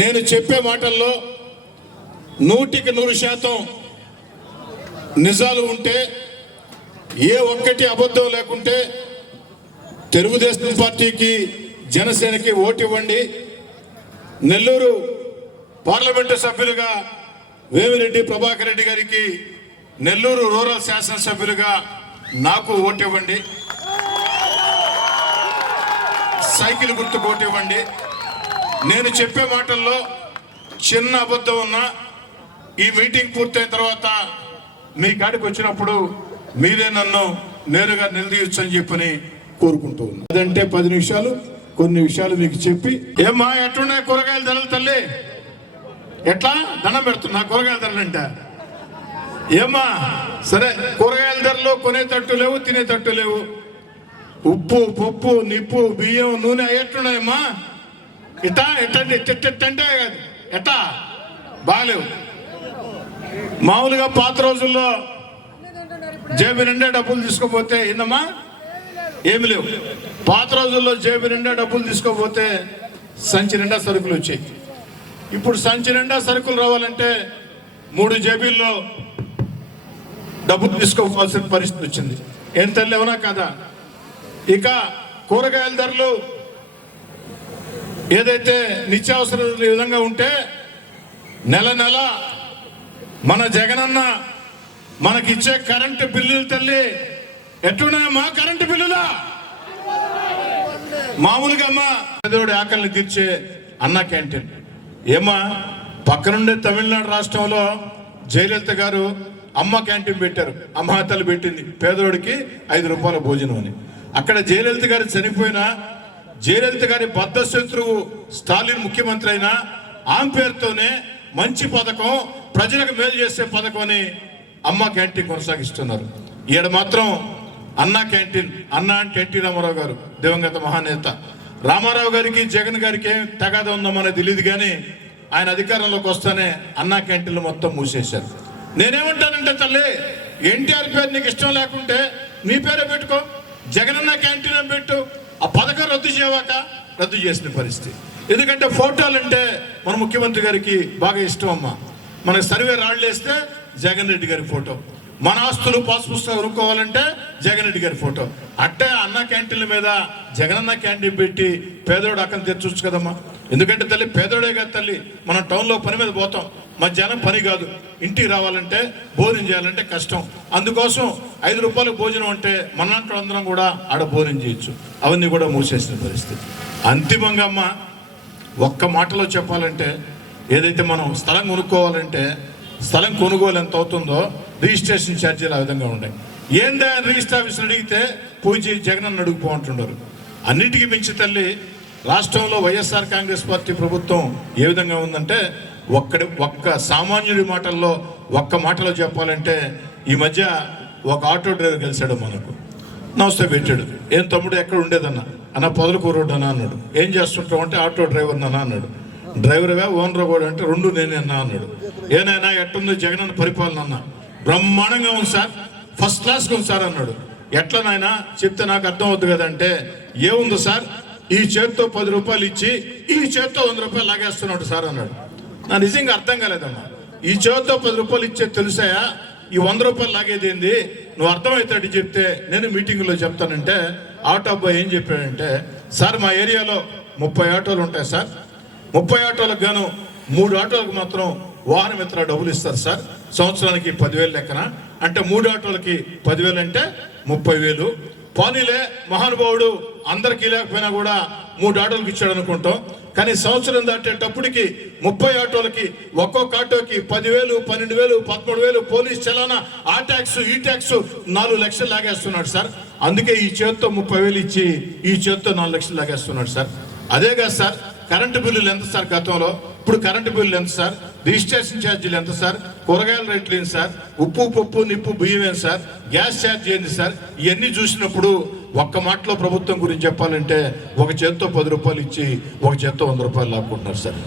నేను చెప్పే మాటల్లో నూటికి నూరు శాతం నిజాలు ఉంటే ఏ ఒక్కటి అబద్ధం లేకుంటే తెలుగుదేశం పార్టీకి జనసేనకి ఓటు ఇవ్వండి. నెల్లూరు పార్లమెంటు సభ్యులుగా వేమిరెడ్డి ప్రభాకర్ రెడ్డి గారికి నెల్లూరు రూరల్ శాసనసభ్యులుగా నాకు ఓటు ఇవ్వండి. సైకిల్ గుర్తు ఓటు ఇవ్వండి. నేను చెప్పే మాటల్లో చిన్న అబద్ధం ఉన్నా ఈ మీటింగ్ పూర్తయిన తర్వాత మీ కాడికి వచ్చినప్పుడు మీరే నన్ను నేరుగా నిలదీయొచ్చు అని చెప్పని కోరుకుంటూ ఉన్నా. అదంటే పది నిమిషాలు కొన్ని విషయాలు మీకు చెప్పి ఏమ్మా ఎట్లున్నాయి కూరగాయల ధరలు తల్లి? ఎట్లా? దండం పెడుతున్నా కూరగాయల ధరలు అంటే. ఏమ్మా సరే కూరగాయల ధరలు కొనేటట్టు లేవు తినేటట్టు లేవు. ఉప్పు పప్పు నిప్పు బియ్యం నూనె ఎట్లున్నాయమ్మా? ఇటా ఎట్టండి తిట్టంటే ఎట్టా బాగాలేవు. మామూలుగా పాత రోజుల్లో జేబు నిండా డబ్బులు తీసుకోపోతే ఏందమ్మా? ఏమి లేవు. పాత రోజుల్లో జేబు నిండా డబ్బులు తీసుకోపోతే సంచి నిండా సరుకులు వచ్చాయి. ఇప్పుడు సంచి నిండా సరుకులు రావాలంటే మూడు జేబీల్లో డబ్బులు తీసుకోవాల్సిన పరిస్థితి వచ్చింది. ఏం తల్లి అవునా కదా ఇక కూరగాయల ధరలు ఏదైతే నిత్యావసర ఈ విధంగా ఉంటే నెల నెల మన జగనన్న మనకిచ్చే కరెంటు బిల్లులు తల్లి ఎట్లున్నాయమ్మా కరెంటు బిల్లులా? మామూలుగా అమ్మా పేదోడి ఆకలిని తీర్చే అన్న క్యాంటీన్. ఏమా పక్కనుండే తమిళనాడు రాష్ట్రంలో జయలలిత గారు అమ్మ క్యాంటీన్ పెట్టారు. అమ్మ తల్లి పెట్టింది. పేదోడికి ఐదు రూపాయల భోజనం అని. అక్కడ జయలలిత గారు చనిపోయినా జయలలిత గారి బద్ద శత్రువు స్టాలిన్ ముఖ్యమంత్రి అయినా ఆమె పేరుతోనే మంచి పథకం ప్రజలకు మేలు చేసే పథకం అని అమ్మ క్యాంటీన్ కొనసాగిస్తున్నారు. ఈడ మాత్రం అన్నా క్యాంటీన్ అన్నా అంటే ఎన్టీ రామారావు గారు దివంగత మహానేత. రామారావు గారికి జగన్ గారికి ఏం తగాద ఉందో తెలియదు కానీ ఆయన అధికారంలోకి వస్తానే అన్నా క్యాంటీన్లు మొత్తం మూసేశారు. నేనేమంటానంటే తల్లి ఎన్టీఆర్ పేరు నీకు ఇష్టం లేకుంటే నీ పేరే పెట్టుకో. జగనన్న క్యాంటీన్ పెట్టు. రద్దు చేయవాక రద్దు చేసిన పరిస్థితి. ఎందుకంటే ఫోటోలు అంటే మన ముఖ్యమంత్రి గారికి బాగా ఇష్టం అమ్మా. మన సర్వే రాళ్ళు వేస్తే జగన్ రెడ్డి గారి ఫోటో. మన ఆస్తులు పాస్ పుస్తకం కొనుక్కోవాలంటే జగన్ రెడ్డి గారి ఫోటో. అట్టే అన్న క్యాంటీన్ల మీద జగనన్న క్యాంటీన్ పెట్టి పేదోడు అక్కడ తెచ్చొచ్చు కదమ్మా. ఎందుకంటే తల్లి పేదోడే కాదు తల్లి. మనం టౌన్లో పని మీద పోతాం. మధ్యాహ్నం పని కాదు. ఇంటికి రావాలంటే భోజనం చేయాలంటే కష్టం. అందుకోసం ఐదు రూపాయలు భోజనం అంటే మనంటే అందరం కూడా ఆడ భోజనం చేయొచ్చు. అవన్నీ కూడా మూసేసిన పరిస్థితి. అంతిమంగా అమ్మ ఒక్క మాటలో చెప్పాలంటే ఏదైతే మనం స్థలం కొనుక్కోవాలంటే స్థలం కొనుగోలు ఎంత అవుతుందో రిజిస్ట్రేషన్ ఛార్జీలు ఆ విధంగా ఉన్నాయి. ఏందా అని రిజిస్టర్ ఆఫీసులు అడిగితే పూజ జగన్ అని అడుగుపో అన్నిటికీ మించి తల్లి రాష్ట్రంలో వైఎస్ఆర్ కాంగ్రెస్ పార్టీ ప్రభుత్వం ఏ విధంగా ఉందంటే ఒక్కడి ఒక్క సామాన్యుడి మాటల్లో ఒక్క మాటలో చెప్పాలంటే ఈ మధ్య ఒక ఆటో డ్రైవర్ కలిశాడు మనకు. నమస్తే పెట్టాడు. ఏం తమ్ముడు ఎక్కడ ఉండేదన్న? అన్న పొదలకూరు రోడ్డు అన్న అన్నాడు. ఏం చేస్తుంటావు అంటే ఆటో డ్రైవర్ అన్న అన్నాడు. డ్రైవర్గా ఓనర్ కూడా అంటే రెండు నేనే అన్నా అన్నాడు. ఏనైనా ఎట్టుంది జగన్ పరిపాలన అన్నా. బ్రహ్మాండంగా ఉంది సార్. ఫస్ట్ క్లాస్గా ఉంది సార్ అన్నాడు. ఎట్లా నాయనా? చెప్తే నాకు అర్థం అవుతుంది కదంటే ఏముంది సార్? ఈ చేత్తో పది రూపాయలు ఇచ్చి ఈ చేత్తో వంద రూపాయలు లాగేస్తున్నాడు సార్ అన్నాడు. నా నిజంగా అర్థం కాలేదమ్మా. ఈ చేత్తో పది రూపాయలు ఇచ్చే తెలుసాయా? ఈ వంద రూపాయలు లాగేది ఏంది? నువ్వు అర్థమవుతాడు చెప్తే నేను మీటింగ్లో చెప్తానంటే ఆటో అబ్బాయి ఏం చెప్పాడంటే సార్ మా ఏరియాలో ముప్పై ఆటోలు ఉంటాయి సార్. ముప్పై ఆటోలకు గాను మూడు ఆటోలకు మాత్రం వాహన మిత్ర డబ్బులు ఇస్తారు సార్. సంవత్సరానికి పదివేలు లెక్కన అంటే మూడు ఆటోలకి పదివేలు అంటే ముప్పై వేలు పోనీలే మహానుభావుడు అందరికీ లేకపోయినా కూడా మూడు ఆటోలకు ఇచ్చాడు అనుకుంటాం కానీ సంవత్సరం దాటేటప్పటికి ముప్పై ఆటోలకి ఒక్కొక్క ఆటోకి పదివేలు పన్నెండు వేలు పదమూడు వేలు పోలీస్ చలానా ఆ ట్యాక్స్ ఈ ట్యాక్స్ నాలుగు లక్షలు లాగేస్తున్నాడు సార్. అందుకే ఈ చేత్తో ముప్పై వేలు ఇచ్చి ఈ చేత్తో నాలుగు లక్షలు లాగేస్తున్నాడు సార్. అదే కాదు సార్ కరెంటు బిల్లులు ఎంత సార్ గతంలో? ఇప్పుడు కరెంటు బిల్లు ఎంత సార్? రిజిస్ట్రేషన్ ఛార్జీలు ఎంత సార్? కూరగాయల రేట్లు ఏంటి సార్? ఉప్పు పప్పు నిప్పు బియ్యం ఏంటి సార్? గ్యాస్ ఛార్జ్ ఏంటి సార్? ఇవన్నీ చూసినప్పుడు ఒక్క మాటలో ప్రభుత్వం గురించి చెప్పాలంటే ఒక చేత్తో పది రూపాయలు ఇచ్చి ఒక చేత్తో వంద రూపాయలు లాక్కుంటున్నారు సార్.